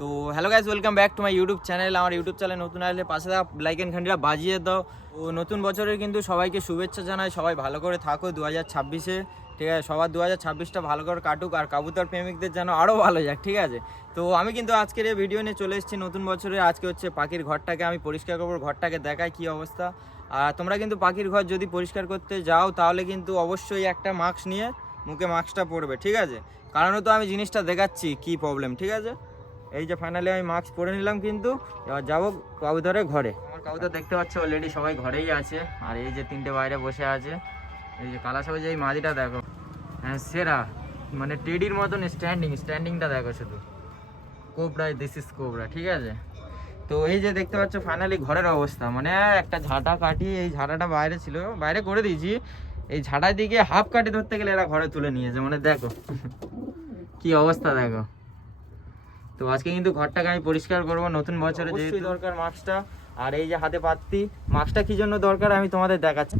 তো hello guys, welcome back to my YouTube channel. আমার YouTube channel নতুন আসলে পাশে থাকা লাইক এন্ড ঘন্টিটা বাজিয়ে দাও। তো নতুন বছরের কিন্তু সবাইকে শুভেচ্ছা জানাই। সবাই ভালো করে থাকো 2026-এ, ঠিক আছে? সবার 2026টা ভালো করে কাটুক, আর কাবুতর প্রেমিকদের যেন আরও ভালো যাক, ঠিক আছে? তো আমি কিন্তু আজকের এই ভিডিও নিয়ে চলে এসেছি নতুন বছরে। আজকে হচ্ছে পাখির ঘরটাকে আমি পরিষ্কার করবো, ঘরটাকে দেখাই কী অবস্থা। আর তোমরা কিন্তু পাখির ঘর যদি পরিষ্কার করতে যাও তাহলে কিন্তু অবশ্যই একটা মাস্ক নিয়ে মুখে মাস্কটা পরবে, ঠিক আছে? কারণ তো আমি জিনিসটা দেখাচ্ছি কী প্রবলেম, ঠিক আছে? এই যে ফাইনালি আমি মাস্ক পরে নিলাম, কিন্তু এবার যাবো কবুতরের ঘরে। আমার কবুতর দেখতে পাচ্ছ অলরেডি সবাই ঘরেই আছে, আর এই যে তিনটে বাইরে বসে আছে। এই যে কালা সবাই যে এই মাদিটা দেখো, হ্যাঁ সেরা, মানে টেডির মতন স্ট্যান্ডিংটা দেখো শুধু। কোবরা, দিস ইজ কোবরা, ঠিক আছে? তো এই যে দেখতে পাচ্ছ ফাইনালি ঘরের অবস্থা, মানে একটা ঝাঁটা কাটি, এই ঝাঁটাটা বাইরে ছিল, বাইরে করে দিয়েছি। এই ঝাঁটার দিকে হাফ কাটি ধরতে গেলে এরা ঘরে তুলে নিয়েছে, মানে দেখো কি অবস্থা দেখো। তো আজকে কিন্তু ঘরটাকে আমি পরিষ্কার করবো নতুন বছরে, যেহেতু দরকার মাস্কটা। আর এই যে হাতে পাত্তি, মাস্কটা কি জন্য দরকার আমি তোমাদের দেখাচ্ছি।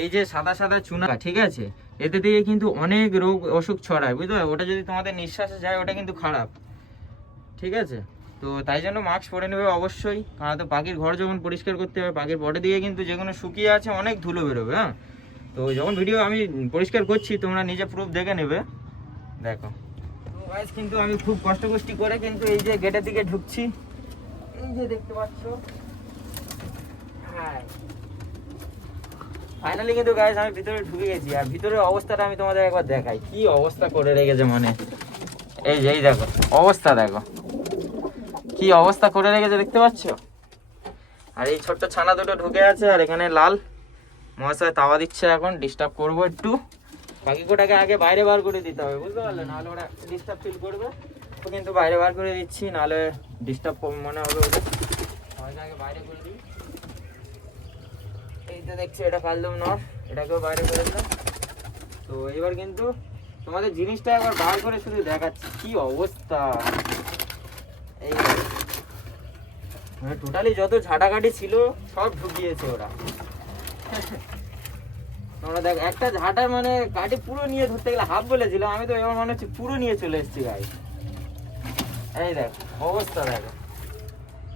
এই যে সাদা সাদা চুনা, ঠিক আছে, এতে দিয়ে কিন্তু অনেক রোগ অসুখ ছড়ায়, বুঝতে পারো? ওটা যদি তোমাদের নিঃশ্বাসে যায় ওটা কিন্তু খারাপ, ঠিক আছে? তো তাই জন্য মাস্ক পরে নেবে অবশ্যই, কারণ তো পাখির ঘর যখন পরিষ্কার করতে হবে, পাখির বডি দিয়ে কিন্তু যে কোনো শুকিয়ে আছে অনেক ধুলো বেরোবে। হ্যাঁ, তো যখন ভিডিও আমি পরিষ্কার করছি তোমরা নিজে প্রুফ দেখে নেবে। দেখো গাইস, কিন্তু আমি খুব কষ্টকষ্টি করে কিন্তু এই যে গেটের দিকে ঢুকছি, এই যে দেখতে পাচ্ছ। হ্যাঁ, ফাইনালি কিন্তু গাইস আমি ভিতরে ঢুকে গেছি, আর ভিতরের অবস্থাটা আমি তোমাদের একবার দেখাই কি অবস্থা করে রেখেছে। মানে এই যে এই দেখো অবস্থা, দেখো কি অবস্থা করে রেখেছে, দেখতে পাচ্ছ? আর এই ছোট্ট ছানা দুটো ঢুকে আছে, আর এখানে লাল মহাশয় তাওয়া দিচ্ছে, এখন ডিস্টার্ব করবো একটু। পাখিটাকে আগে বাইরে বার করে দিতে হবে, বুঝতে পারলে? নাহলে ওরা ডিস্টার্ব ফিল করবে। তো কিন্তু বাইরে বার করে দিচ্ছি, নাহলে ডিস্টার্ব মনে হবে ওদের। সবাইকে আগে বাইরে করে দিই। এই তো দেখছি এটা কালদম নর, এটাকেও বাইরে করে দিলাম। তো এবার কিন্তু তোমাদের জিনিসটা একবার বার করে শুধু দেখাচ্ছি কি অবস্থা। এই মানে টোটালি যত ঝাঁটাঘাটি ছিল সব ঢুকিয়েছে ওরা। তোমরা দেখ, একটা ঝাঁটার মানে কাটি পুরো নিয়ে ধরতে গেলে হাফ বলেছিলাম, আমি তো এবার মনে হচ্ছে পুরো নিয়ে চলে এসেছি গাই। এই দেখ অবস্থা, দেখো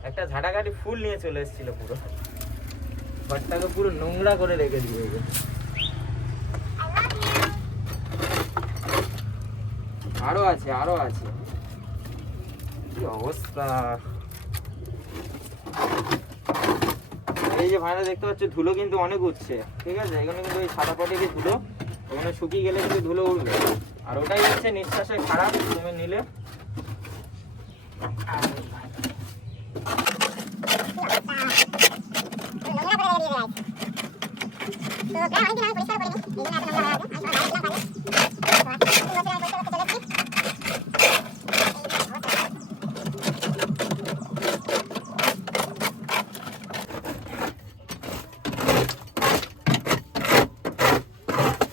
একটা ঝাঁটা কাটি ফুল নিয়ে চলে এসেছিল, পুরো ঘরটাকে পুরো নোংরা করে রেখে দিয়ে। আরো আছে, আরো আছে, কি অবস্থা। এই যে ভাইরা দেখতে পাচ্ছ ধুলো কিন্তু অনেক উঠছে, ঠিক আছে? এখানে কিন্তু ওই সাদা পটেরই ধুলো, ওখানে শুকিয়ে গেলে কিন্তু ধুলো উঠবে। আর ওটাই হচ্ছে নিঃশ্বাসে খারাপ, তুমি নিলে।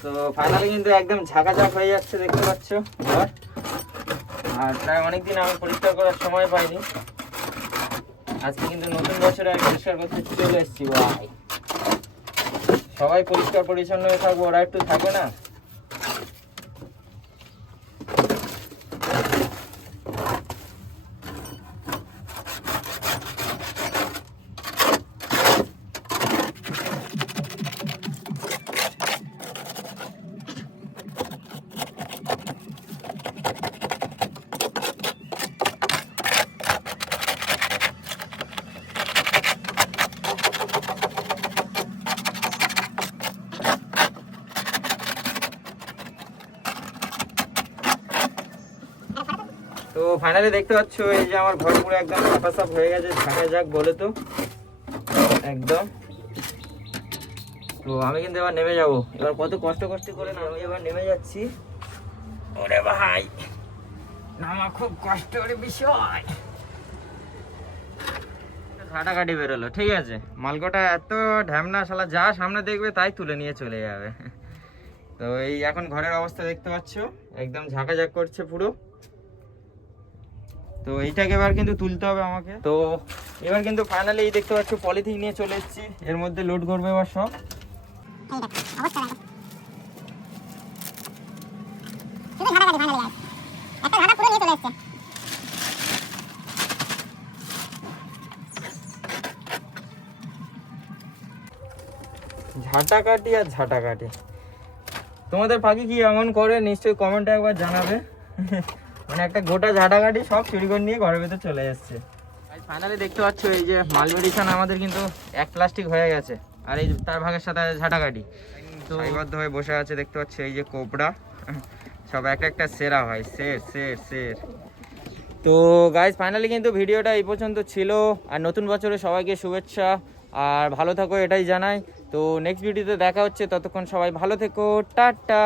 তো ফাইনালি কিন্তু একদম ঝাঁকাঝাক হয়ে যাচ্ছে, দেখতে পাচ্ছ ঘর। আর প্রায় অনেকদিন আমি পরিষ্কার করার সময় পাইনি, আজকে কিন্তু নতুন বছরে আমি পরিষ্কার করতে চলে এসেছি। ভাই সবাই পরিষ্কার পরিচ্ছন্ন হয়ে থাকবো, ওরা একটু থাকবে না? তো ফাইনালি দেখতে পাচ্ছ এই যে আমার ঘর পুরো একদম সাফা সাফ হয়ে গেছে, ঝাঁকাঝাক বলে তো একদম। তো আমি কিন্তু এবার নেমে যাব, এবার কত কষ্ট করে না আমি এবার নেমে যাচ্ছি। ওরে ভাই, নামা খুব কষ্টের বিষয়। ঝাঁটাকাটি বেরোলো, ঠিক আছে? মালকোটা এত ঢ্যামনা, শালা যা সামনে দেখবে তাই তুলে নিয়ে চলে যাবে। তো এই এখন ঘরের অবস্থা দেখতে পাচ্ছ, একদম ঝাঁকাঝাক করছে পুরো। তো এইটাকে এবার কিন্তু তুলতে হবে আমাকে। তো এবার কিন্তু ফাইনালি এই দেখতে পাচ্ছ পলিথিন নিয়ে চলে এসেছি, এর মধ্যে লোড করবে এবার সব। ঝাঁটাকাটি আর ঝাঁটাকাটি। তোমাদের পাখি কি এমন করে নিশ্চয়ই কমেন্টে একবার জানাবে। মানে একটা গোটা ঝাঁটাকাটি সব চুরি করে নিয়ে ঘরের ভেতর চলে এসছে। ফাইনালি দেখতে পাচ্ছ এই যে মাল মেডিসিন আমাদের কিন্তু এক প্লাস্টিক হয়ে গেছে, আর এই তার ভাগের সাথে ঝাঁটাকাটি তো সারিবদ্ধ হয়ে বসে আছে। দেখতে পাচ্ছ এই যে কোবরা, সব একটা সেরা হয়, সের সের সের। তো গাইজ ফাইনালি কিন্তু ভিডিওটা এই পর্যন্ত ছিল। আর নতুন বছরে সবাইকে শুভেচ্ছা, আর ভালো থাকো এটাই জানাই। তো নেক্সট ভিডিওতে দেখা হচ্ছে, ততক্ষণ সবাই ভালো থেকো, টাটা।